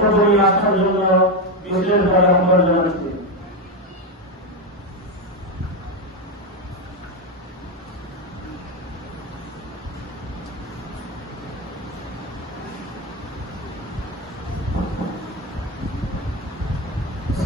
সকলেই আসার জন্য বিশেষভাবে আহ্বান জানাচ্ছি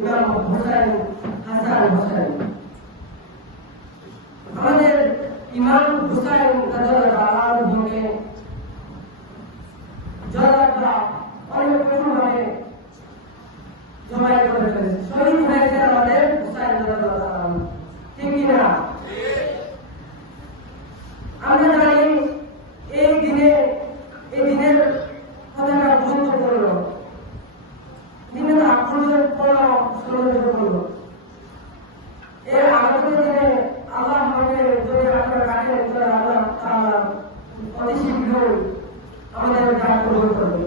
ইমাম হোসেন হাসান হোসেন আমাদের ইমাম হোসেন রাজভবনে জনতা অনেক কঠোরভাবে জমায়েত করে ফেলেছে শহীদ হয়েছে আমাদের হোসেন ঠিক কিনা আমরা অতি শীঘ্রই আমাদের জ্ঞান গ্রহণ করবে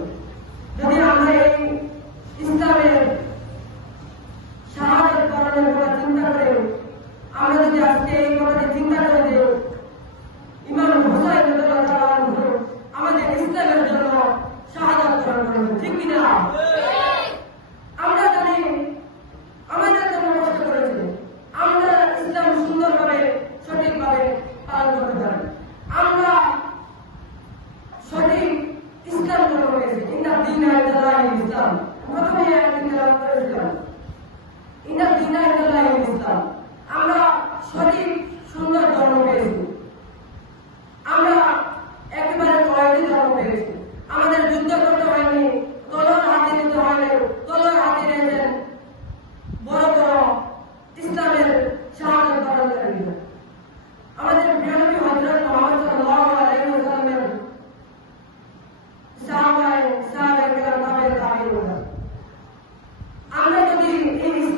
dinna illallah Islam. Matama ya dinna illallah Islam. Inna dinna illallah Islam.